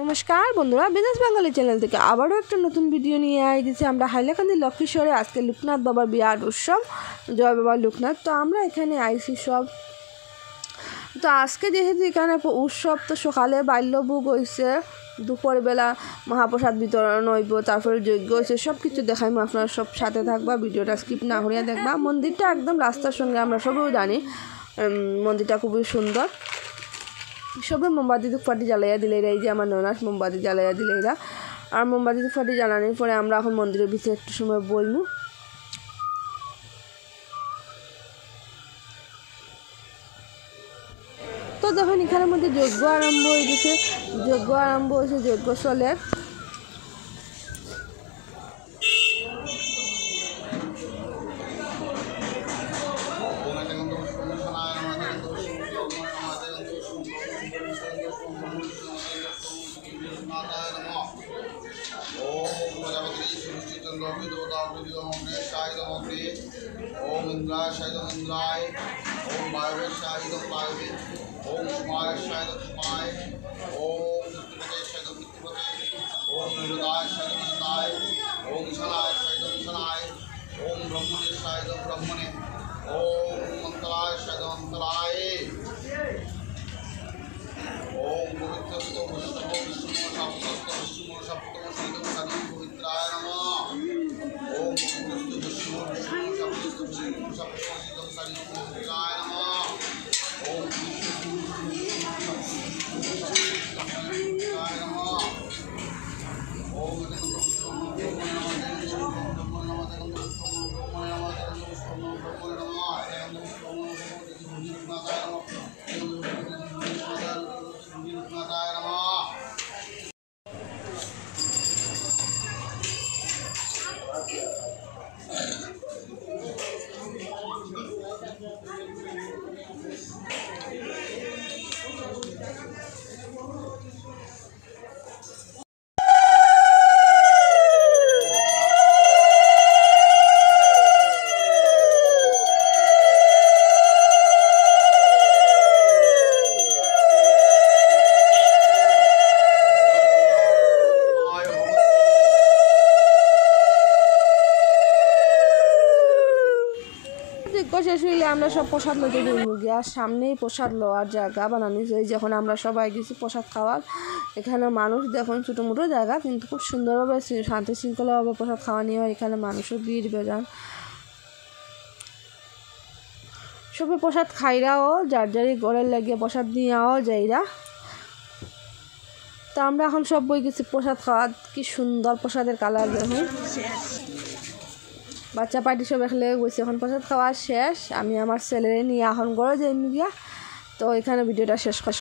নমস্কার বন্ধুরা, বিদেশ বেঙ্গলি চ্যানেল থেকে আবারও একটা নতুন ভিডিও নিয়ে এসেছি। আমরা হাইলাকান্দি লক্ষ্মীশ্বরে আজকে লোকনাথ বাবার বিরাট উৎসব, জয় বাবা লোকনাথ। তো আমরা এখানে আইসি সব। তো আজকে যেহেতু এখানে উৎসব, তো সকালে বাল্যভোগ হয়েছে, দুপুরবেলা মহাপ্রসাদ বিতরণ হইব, তারপরে যজ্ঞ হয়েছে, সব কিছু দেখাইব। আপনারা সব সাথে থাকবা, ভিডিওটা স্কিপ না করিয়া দেখবা। মন্দিরটা একদম রাস্তার সঙ্গে, আমরা সবাই জানি মন্দিরটা খুবই সুন্দর। সবে মোমবাতি ধূপকাঠি জ্বালাইয়া দিলে এরা, এই যে আমার ননাস মোমবাতি জ্বালাইয়া দিলে এরা। আর মোমবাতি ধূপকাঠি জ্বালানোর পরে আমরা এখন মন্দিরের ভিতরে একটু সময় বইমু। তো দেখুন এখানের মধ্যে যজ্ঞ আরম্ভ হয়ে গেছে, যজ্ঞ চলে। ओम इंद्राय इंद्राय, ओम वायवे वायवे, ओम सुमाय सुमाय, ओम मृत्युपते, ओम निरुदाय निरुदाय, ओम ईशानाय ईशानाय, ओम ब्रह्मणे ब्रह्मणे, ओम मंत्राय मंत्राय, ओम पवित्र विष्णु विष्णु सप्तम श्रीदम सदी पवित्राय नमः। ओम विष्णु শেষ হইলে আমরা সব প্রসাদ লইতে দিই মুরগি, আর সামনেই প্রসাদ লওয়ার জায়গা বানানো হয়েছে। যখন আমরা সবাই গেছি প্রসাদ খাওয়ার, এখানে মানুষ দেখুন ছোটো মোটো জায়গা, কিন্তু খুব সুন্দরভাবে শান্তি শৃঙ্খলাভাবে প্রসাদ খাওয়া নিয়ে হয়। এখানে মানুষের ভিড় বেজান, সবে প্রসাদ খাইরাও যার যারই ঘরের লাগিয়ে প্রসাদ নিয়েও যাইরা। তা আমরা এখন সব বই গেছি প্রসাদ খাওয়া। কি সুন্দর প্রসাদের কালার দেখুন, বাচ্চা পার্টি সব একলে গেছে। এখন প্রসাদ খাওয়া শেষ, আমি আমার ছেলেরে নিয়ে এখন ঘরে যাই গিয়া। তো এখানে ভিডিওটা শেষ করি।